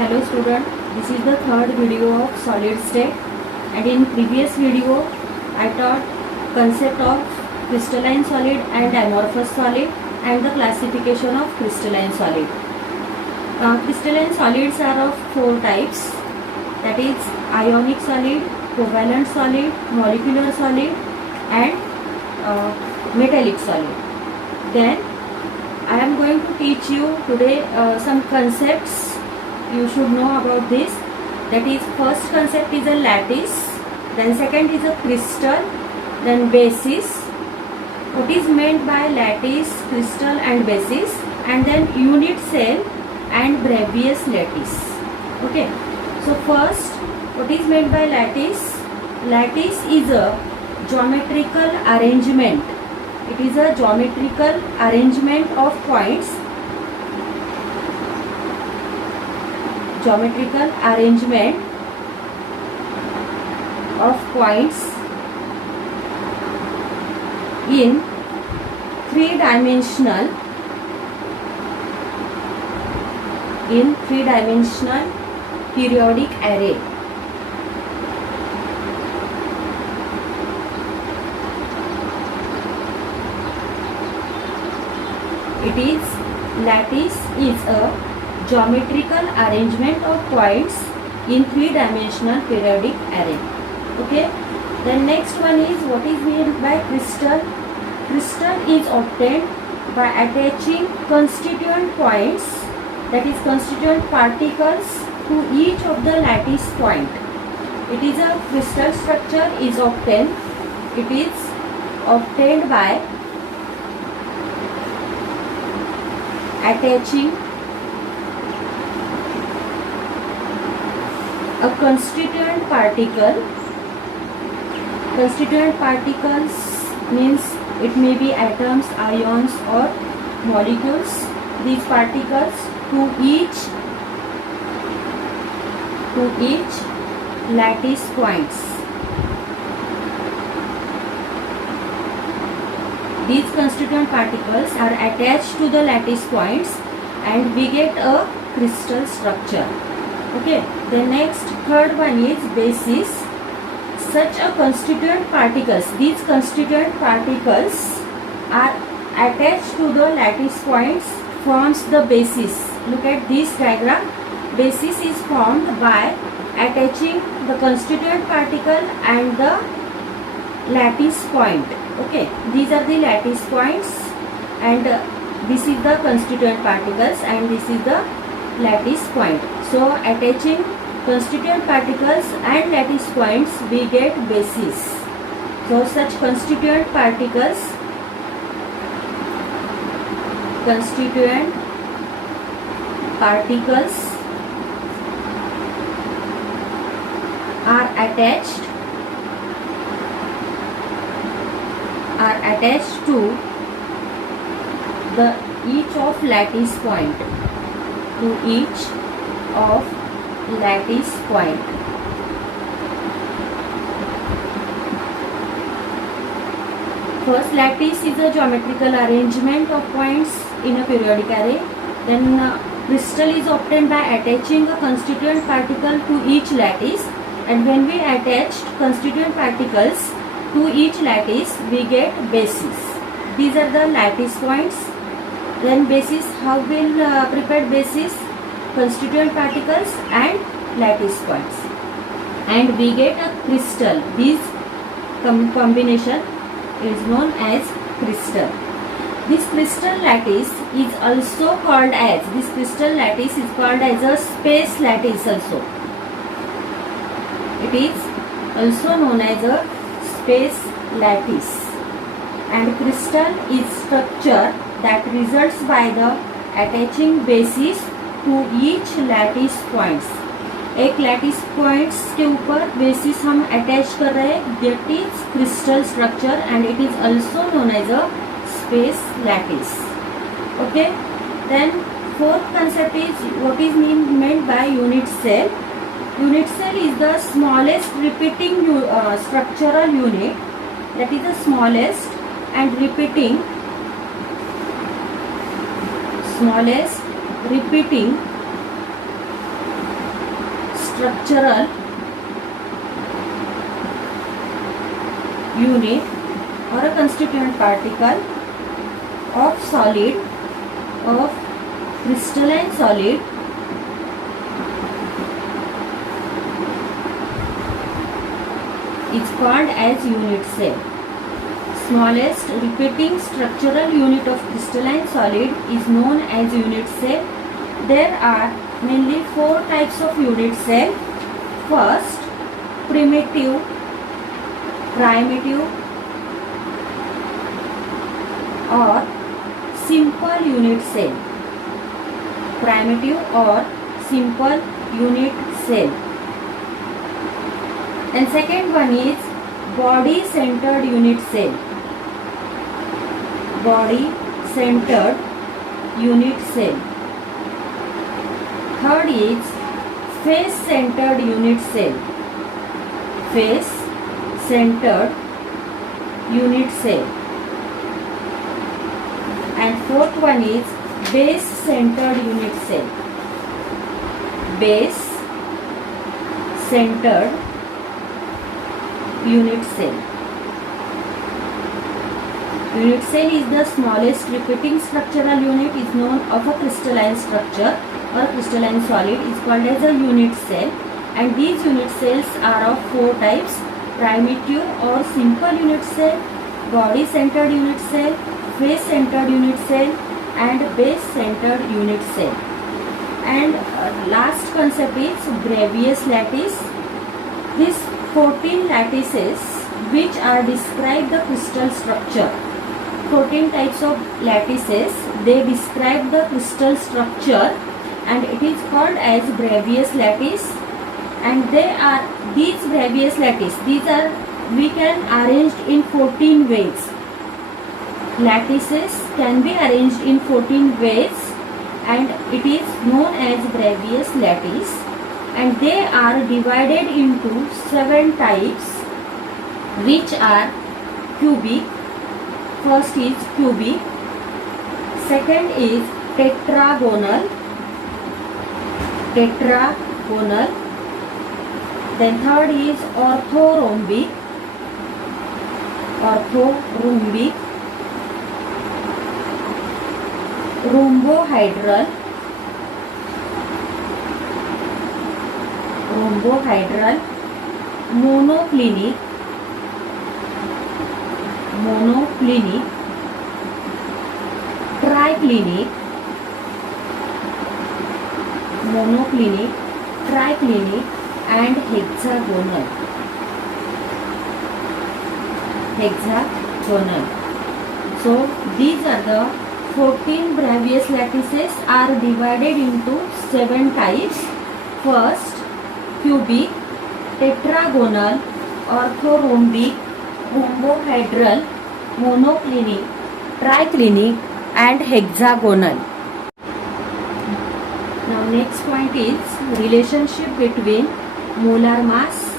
Hello student, this is the third video of solid state, and in previous video I taught concept of crystalline solid and amorphous solid and the classification of crystalline solid. Crystalline solids are of four types, that is ionic solid, covalent solid, molecular solid and metallic solid. Then I am going to teach you today some concepts you should know about this. That is, first concept is a lattice, then second is a crystal, then basis. What is meant by lattice, crystal and basis, and then unit cell and Bravais lattice. Okay, so first, what is meant by lattice? Lattice is a geometrical arrangement. It is a geometrical arrangement of points. Geometrical arrangement of points in three-dimensional periodic array. Lattice is a geometrical arrangement of points in three-dimensional periodic array. Okay. The next one is what is meant by crystal. Crystal is obtained by attaching constituent points, that is constituent particles, to each of the lattice point. It is a crystal structure is obtained. It is obtained by attaching a constituent particle. Constituent particles means it may be atoms, ions or molecules. These particles to each lattice points. These constituent particles are attached to the lattice points and we get a crystal structure. Okay, the next third one is basis. Such a constituent particles, these constituent particles are attached to the lattice points, forms the basis. Look at this diagram. Basis is formed by attaching the constituent particle and the lattice point. Okay, these are the lattice points and this is the constituent particles and this is the lattice point. So attaching constituent particles and lattice points we get basis. So such constituent particles are attached to the each of lattice point, First, lattice is a geometrical arrangement of points in a periodic array. Then crystal is obtained by attaching a constituent particle to each lattice, and when we attach constituent particles to each lattice we get basis. These are the lattice points. Then basis, how will prepare basis? Constituent particles and lattice points, and we get a crystal. This combination is known as crystal. This crystal lattice is also called as a space lattice also. It is also known as a space lattice, and crystal is structure that results by the attaching basis to each lattice points. एक lattice points के ऊपर basis हम attach कर रहे हैं, that is crystal structure and it is also known as a space lattice. Okay, then fourth concept is what is meant by unit cell. Unit cell is the smallest repeating structural unit, that is the smallest and repeating structural unit or a constituent particle of solid, of crystalline solid is called as unit cell. Smallest repeating structural unit of crystalline solid is known as unit cell. There are mainly 4 types of unit cell. First, primitive, or simple unit cell. Primitive or simple unit cell. And second one is body centered unit cell. Body centered unit cell. Third is face centered unit cell. Face centered unit cell. And fourth one is base centered unit cell. Base centered unit cell. Unit cell is the smallest repeating structural unit is known of a crystalline structure or crystalline solid is called as a unit cell, and these unit cells are of 4 types: primitive or simple unit cell, body centered unit cell, face centered unit cell, and base centered unit cell. And last concept is Bravais lattice. These 14 lattices which are describe the crystal structure. 14 types of lattices, they describe the crystal structure, and it is called as Bravais lattice. And these Bravais lattice, we can arrange in 14 ways. Lattices can be arranged in 14 ways, and it is known as Bravais lattice. And they are divided into 7 types, which are cubic. First is cubic, second is tetragonal, then third is orthorhombic, rhombohedral, monoclinic, triclinic, and hexagonal. So these are the 14 Bravais lattices are divided into 7 types. First, cubic, tetragonal, orthorhombic, rhombohedral, monoclinic, triclinic, and hexagonal. Now next point is relationship between molar mass,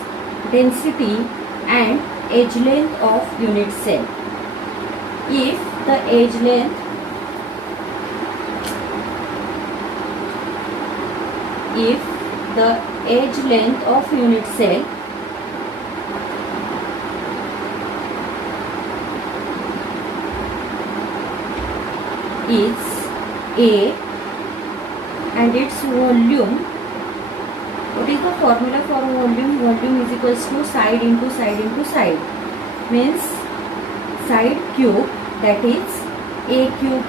density, and edge length of unit cell. If the edge length of unit cell is A and its volume, what is the formula for volume? Volume is equals to side into side into side, means side cube, that is A cube.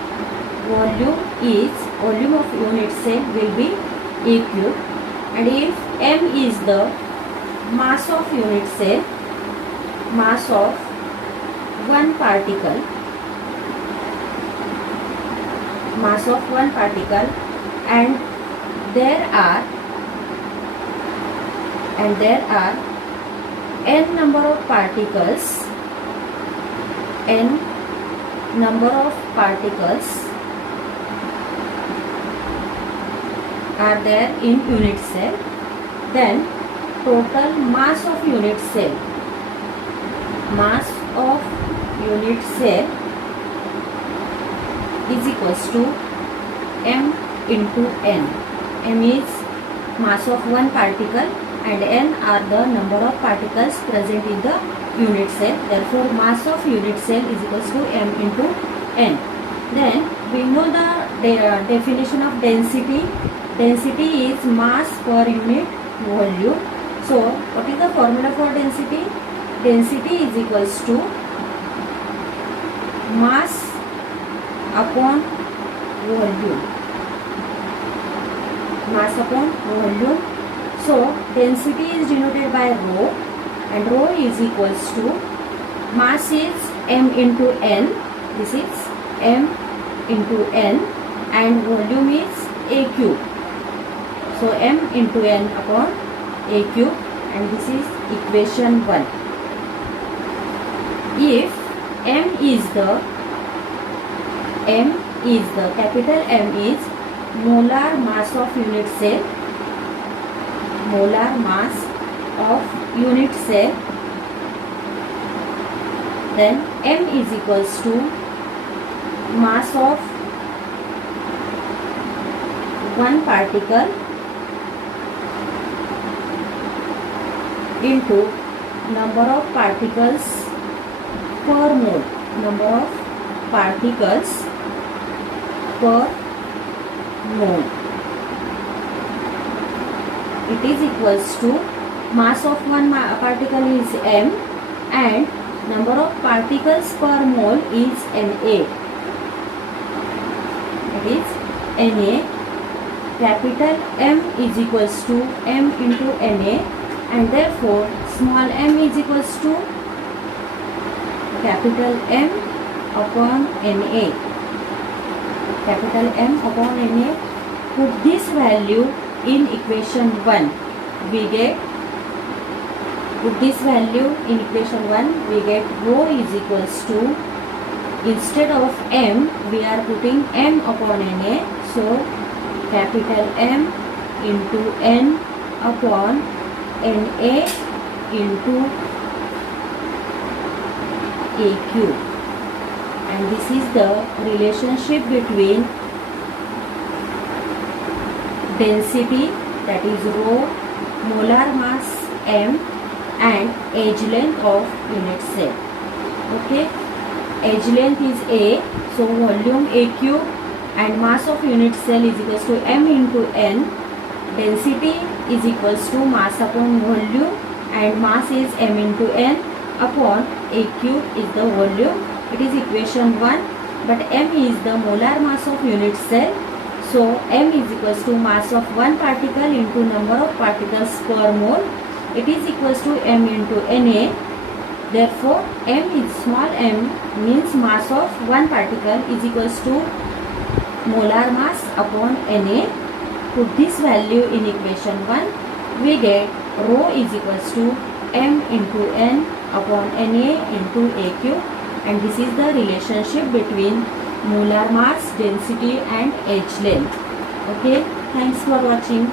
Volume of unit cell will be A cube. And if M is the mass of unit cell, mass of one particle, and there are n number of particles are there in unit cell, then total mass of unit cell is equals to M into N. M is mass of one particle and n are the number of particles present in the unit cell. Therefore, mass of unit cell is equals to m into n. Then we know the definition of density. Density is mass per unit volume. So, what is the formula for density? Density is equals to mass upon volume. Mass upon volume. So, density is denoted by rho, and rho is equals to mass is m into n. This is m into n, and volume is a cube. So, m into n upon a cube, and this is equation 1. If m is the capital M is molar mass of unit cell, molar mass of unit cell, then m is equals to mass of one particle into number of particles per mole. Number of particles per mole. It is equals to mass of one particle is m and number of particles per mole is Na. It is Na. Capital M is equals to m into Na, and therefore small m is equals to capital M upon Na. Capital M upon Na. Put this value in equation 1. We get, put this value in equation 1, we get rho is equals to, instead of m we are putting m upon Na. So capital M into n upon Na into a cube, and this is the relationship between density, that is rho, molar mass m, and edge length of unit cell. Okay, edge length is a, so volume a cube, and mass of unit cell is equals to m into n. Density is equals to mass upon volume, and mass is m into n upon a cube is the volume. It is equation 1, but m is the molar mass of unit cell. So m is equals to mass of one particle into number of particles per mole. It is equals to m into Na. Therefore, m is small m means mass of one particle is equals to molar mass upon Na. Put this value in equation 1. We get rho is equals to m into n upon Na into a cube, and this is the relationship between molar mass, density and edge length. Okay, thanks for watching.